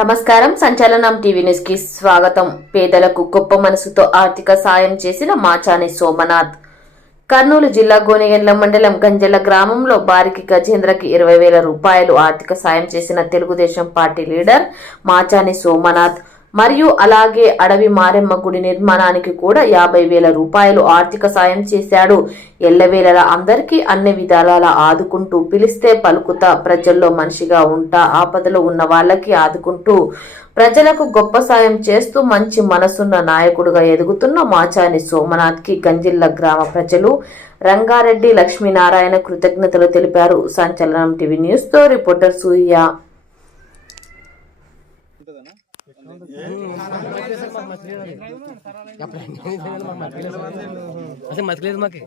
నమస్కారం. సంచలనం TV news కి స్వాగతం. పేదలకు గొప్ప మనసుతో ఆర్థిక సాయం చేసిన మాచాని సోమనాథ్. కర్నూలు జిల్లా గోనెగండ్ల మండలం గంజల గ్రామంలో బారికి గజేంద్రకి 20,000 రూపాయలు ఆర్థిక సాయం చేసిన తెలుగుదేశం పార్టీ లీడర్ మాచాని సోమనాథ్ మరియు అలాగే అడవి మారెమ్మ గుడి నిర్మాణానికి కూడా 50,000 రూపాయలు ఆర్థిక సాయం చేశాడు. ఎల్లవేళలా అందరికీ అన్ని విధాలా ఆదుకుంటూ, పిలిస్తే పలుకుతా, ప్రజల్లో మనిషిగా ఉంటా, ఆపదలో ఉన్న వాళ్ళకి ఆదుకుంటూ, ప్రజలకు గొప్ప సాయం చేస్తూ మంచి మనసున్న నాయకుడుగా ఎదుగుతున్న మాచాని సోమనాథ్ కి గంజిల్ల గ్రామ ప్రజలు, రంగారెడ్డి లక్ష్మీనారాయణ కృతజ్ఞతలు తెలిపారు. సంచలనం టీవీ న్యూస్ తో రిపోర్టర్ సూర్య. అసలు మతలేదు మాకు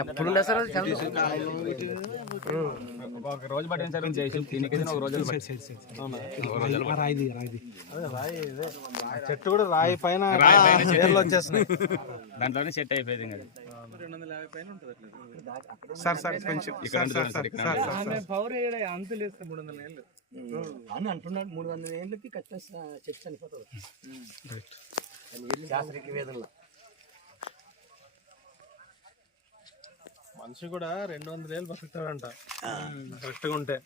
ఎప్పుడు సార్ ఒక రోజు పట్టిన సార్ ఒక రోజు చెట్టు కూడా రాయి పైన వచ్చేస్తున్నాయి. దాంట్లోనే సెట్ అయిపోయింది కదా సార్ సార్ కొంచెం అని అంటున్నాడు. 300 ఏళ్ళకి ఖచ్చితంగా చెట్టు చనిపోతుంది. శాస్త్రీయ వేదనలో మనిషి కూడా 200 ఏళ్ళు బతుకుతాడంట కరెక్ట్గా ఉంటే.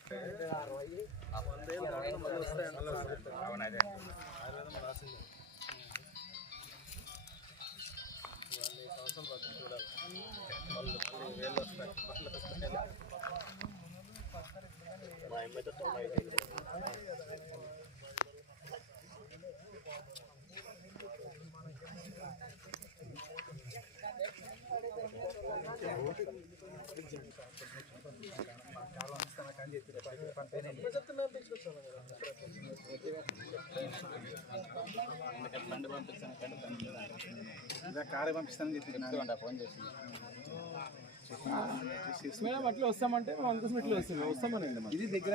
కారు పంపిస్తానని చెప్పి ఫోన్ చేసి మేడం అట్లా వస్తామంటే మేము అందుకోసం ఇట్లా వస్తామనండి. ఇది దగ్గర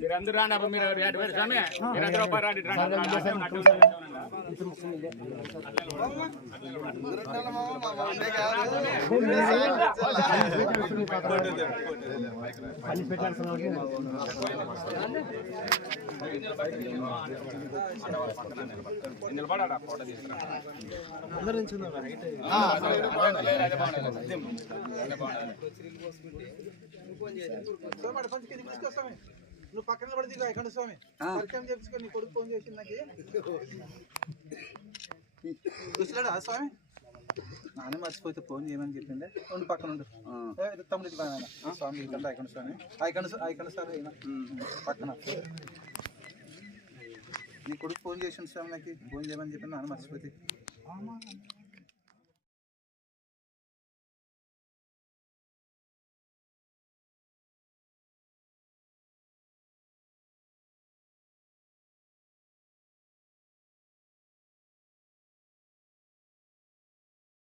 మీరందరూ రాండి. అప్పుడు మీరు నిలబడా ఫోటో తీసుకురా. నువ్వు పక్కన పడి దిగా ఇక్కడ స్వామి పరిచయం చేపించుకో. నీ కొడుకు ఫోన్ చేసింది నాకు. చూసినాడా స్వామి? నానే మర్చిపోతే ఫోన్ చేయమని చెప్పిండే. ఉండు పక్కన ఉండు. తమ్ముడు స్వామి ఐకండి స్వామి ఐకండి సార్ పక్కన. నీ కొడుకు ఫోన్ చేసిండు స్వామి, నాకు ఫోన్ చేయమని చెప్పింది. నాన్న మర్చిపోతే